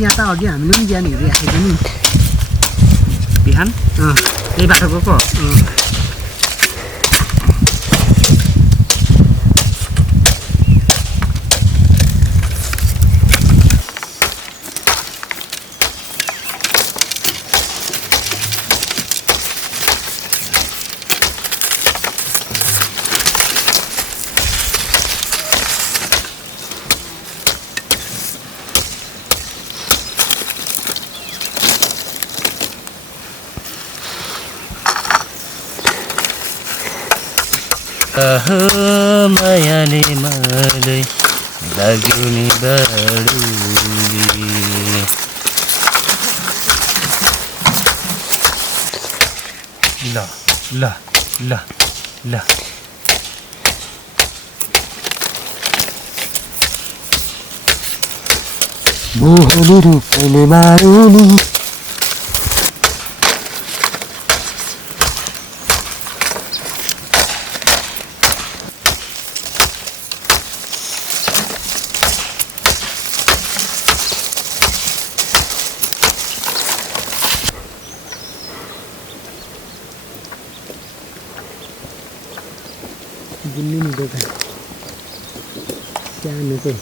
त्यहाँ त अघि हामीले पनि बिहान हेरिराखेको नि बिहान त्यही बाटो गएको मायाले मलाई लाग्यो नि बाडुली ल ल ल ल मोहनी रूपले मारुनी दिल्ली में देखा क्या नुको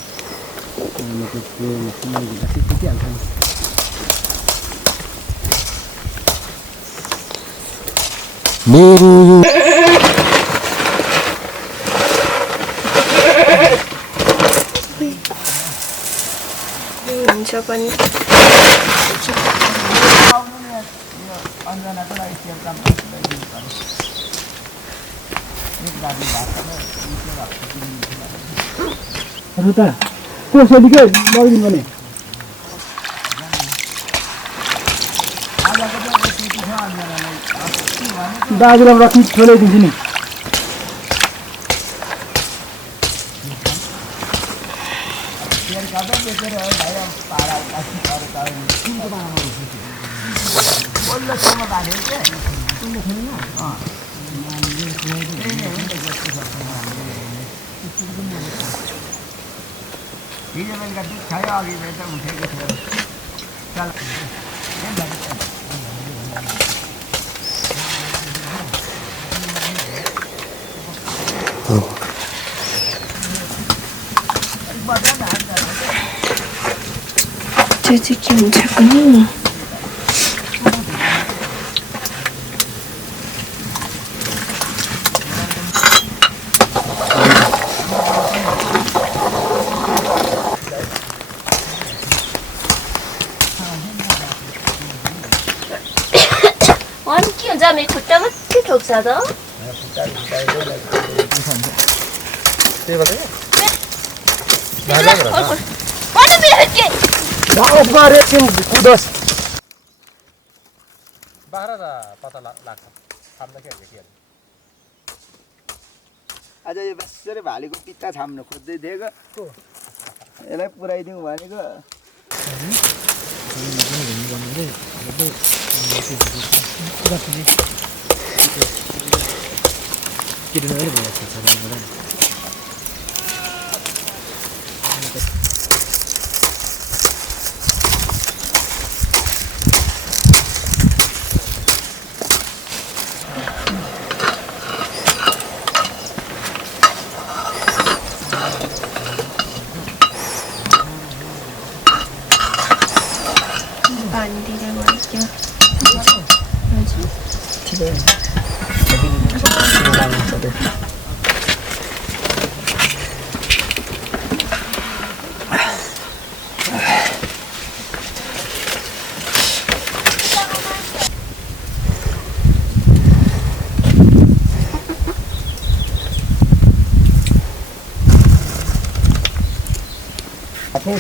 मेरो हुन्छ पनि रुता कसैले लगिदिनु भने दाजुलाई रक्सी छोडाइदिन्छु नि त्यो चाहिँ के हुन्छ पनि अनि के हुन्छ मेरो खुट्टा मात्रै ठोक्छ त मेरो के गाउँमा रेसिङ कुदोस् बाख्रा त पत्ता लाग्छ खाँदा के के आज यो बसरी भालेको पित्ता छाम्न खोज्दै दिएको यसलाई पुऱ्याइदिउँ भनेको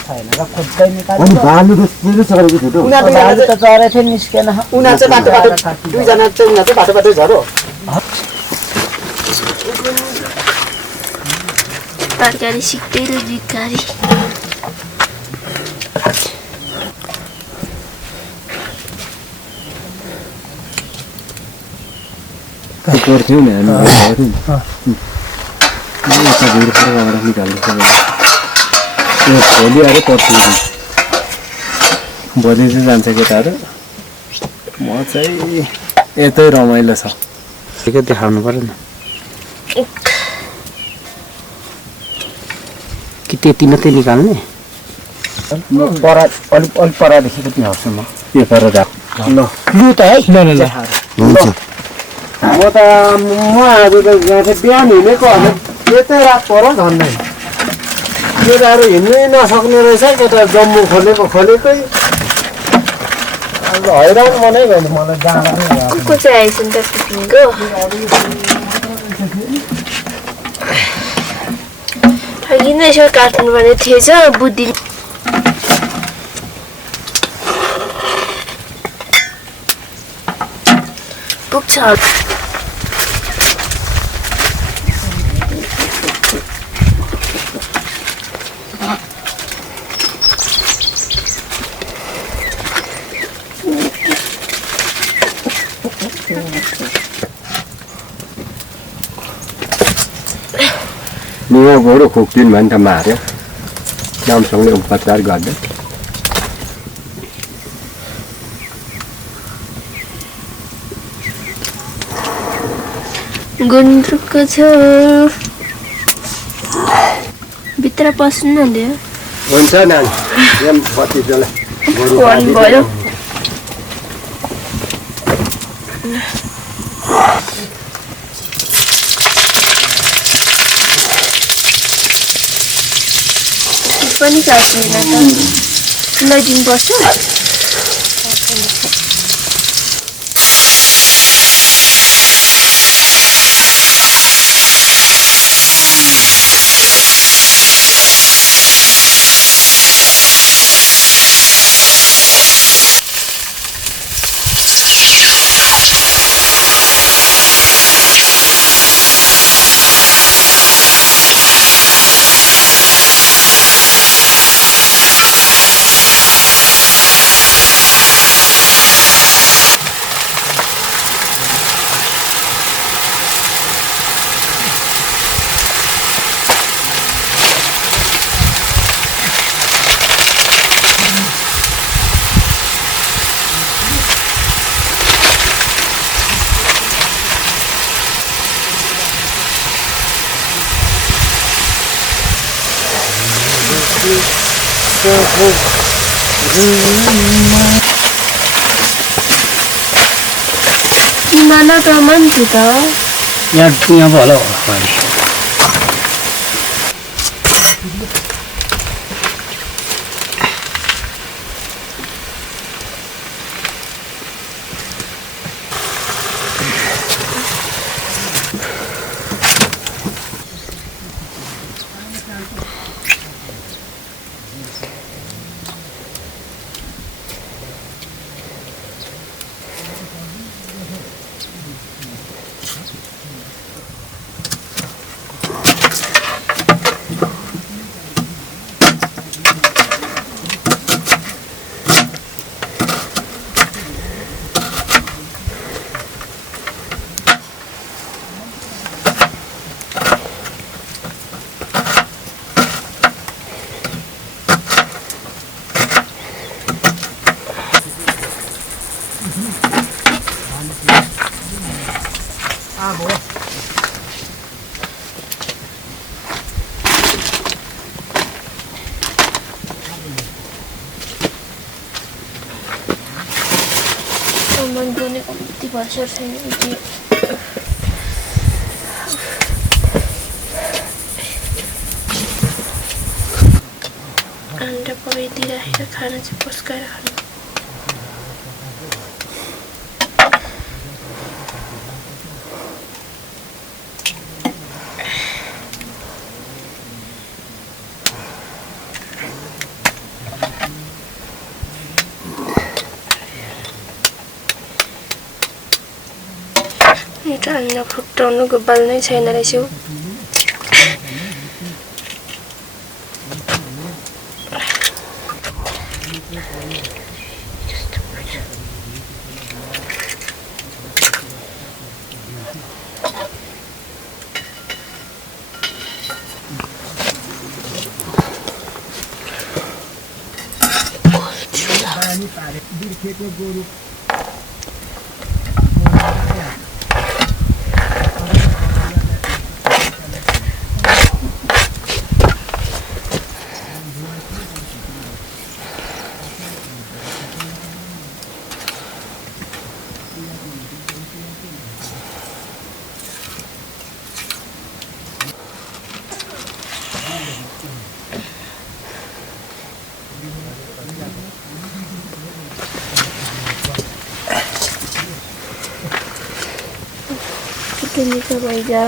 छैन र खोज्दै निकाल्यो अनि भालु त सिधै सरेको थियो त उनीहरू त चरे थियो निस्केन उनीहरू चाहिँ बाटो दुईजना चाहिँ उनीहरू चाहिँ बाटो झरो तरकारी सिक्दै र जिकारी पर्थ्यो नि हामी निकाल्नु भोलि आएर पर्थ्यो भोलि चाहिँ जान्छ केटाहरू म चाहिँ यतै रमाइलो छ के देखाउनु पर्यो नि कि त्यति मात्रै निकाल्ने पर अलिक परदेखिको तिहार्छु म के पर ल लु त है हुन्छ म त आज त यहाँ चाहिँ बिहान हिँडेको भने यतै रात पर झन्डै केटाहरू हिँड्नै नसक्ने रहेछ केटा जम्मू खोलेकै अब हैरान मनै भयो मलाई जाँदा को चाहिँ आएछ नि त पिकनिकको अघि नै यसो काट्नु पर्ने थिएछ बुद्धि पुग्छ निवा गोरु खोक्दिन भने त मार्यो राम्रोसँगले उपचार गर्दै गुन्द्रुकको छ भित्र पस्नु न दियो हुन्छ नानी यहाँ बत्ती जला फोन भयो पनि काट्दैन त लैदिनुपर्छ नाना प्रमाण थियो त यहाँ पो होला पानी मन पनि कम्ती भर्सर छैन त्यो अन्डा पकाइदिइराखेर खाना चाहिँ पस्काएर खानु एउटा अन्डा फुटाउनुको बाल नै छैन रहेछ निकै भइजा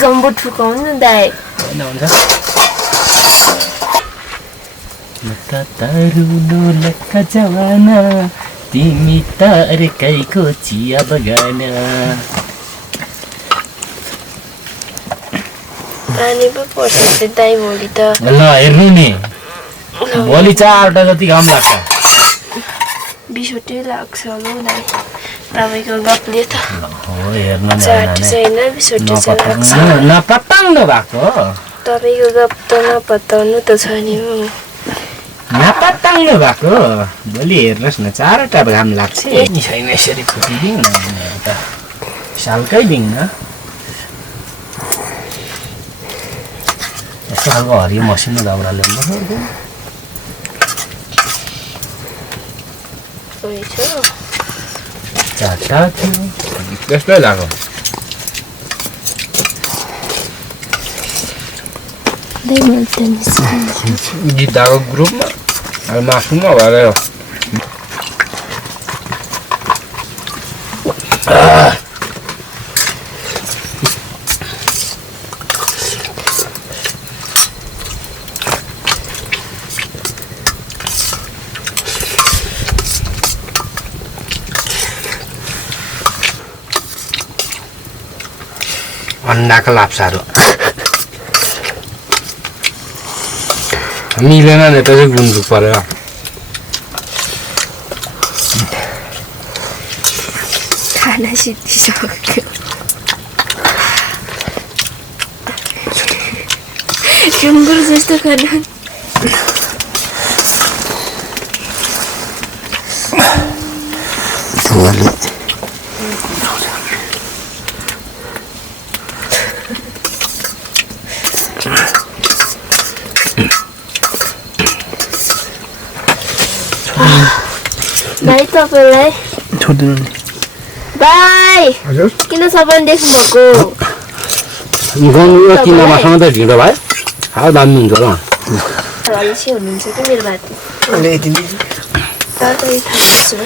जम्बो ठुकाउनु दाइ होइन हुन्छ मता तारुनो लक्का जवाना तिमी त अर्कैको चिया बगान पानी पो पर्छ दाइ भोलि त ल हेर्नु नि भोलि 4वटा जति घाम लाग्छ 20 लाग्छ होला दाइ तपाईको गफले त हो हेर्नु नि छैन 20 लाग्छ नपत्ताउनु भएको तपाईको गफ त नपत्ताउनु त छ नि नपत्ताउनु भएको भोलि हेर्नुहोस् न 4वटा घाम लाग्छ नि छैन यसरी फुटिदिउँ त सालकै दिउँ न यस्तो खालको हरियो मसिनो दाउरा ल्याउनु चारवटा थियो त्यस्तै लाग्यो गीताको ग्रुपमा अब मासुमा भएर अन्डाको लाप्साहरू मिलेन नि त चाहिँ गुन्द्रुक परेर खाना सिद्धिसक्यो सुँगुर जस्तो खाना भाइ तपाईँलाई छोड्दिनु नि भाइ हजुर किन सबैले देख्नुभएको गाउँ किनामासँग त ढिँडो भाइ खायो दामी हुन्छ होला अल्छी हुनुहुन्छ कि मेरो भाइ अहिले यति नै तरकारी खान्छु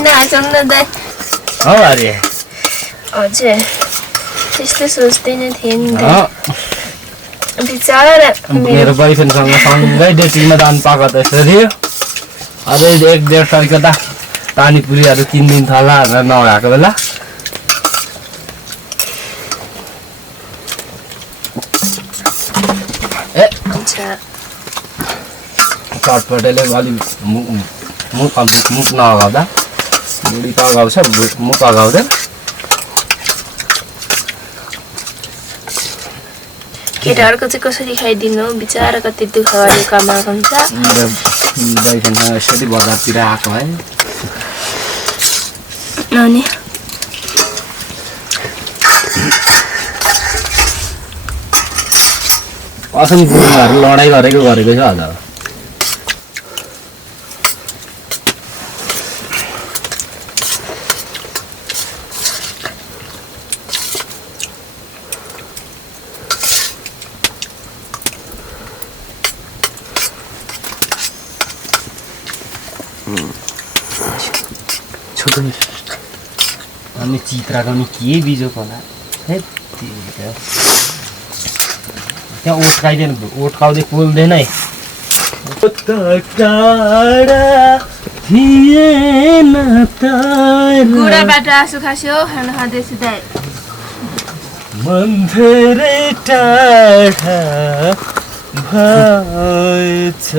नाचौँ दाइ हो अरे हजुर त्यस्तो सोच्दैन थिएँ नि त बिचरा मेरो बोयफ्रेन्डसँग सँगै डेटिङमा जानु पाएको त यसरी अझै 1-1.5 सयको त पानीपुरीहरू किनिदिन्छ होला भनेर नभएको बेला ए हुन्छ चटपटेले अलि मुख नअगाउँदा बुढी त अगाउँछ मुख अगाउँदैन केटाहरूको चाहिँ कसरी खाइदिनु बिचरा कति दुःख गरेर कमाएको हुन्छ बोयफ्रेन्डसँग यसरी बजारतिर आएको है अनि असम गुरुङहरू लडाइँ गरेको छ होला छोटो अनि चित्राको नि के बिजोक होला है त्यहाँ ओट्काइदिएन ओट्काउँदै पोल्दैन है गुडाबाट आँसु खास्यो खाना खाँदैछु दाइ मन धेरै टाढा भएछ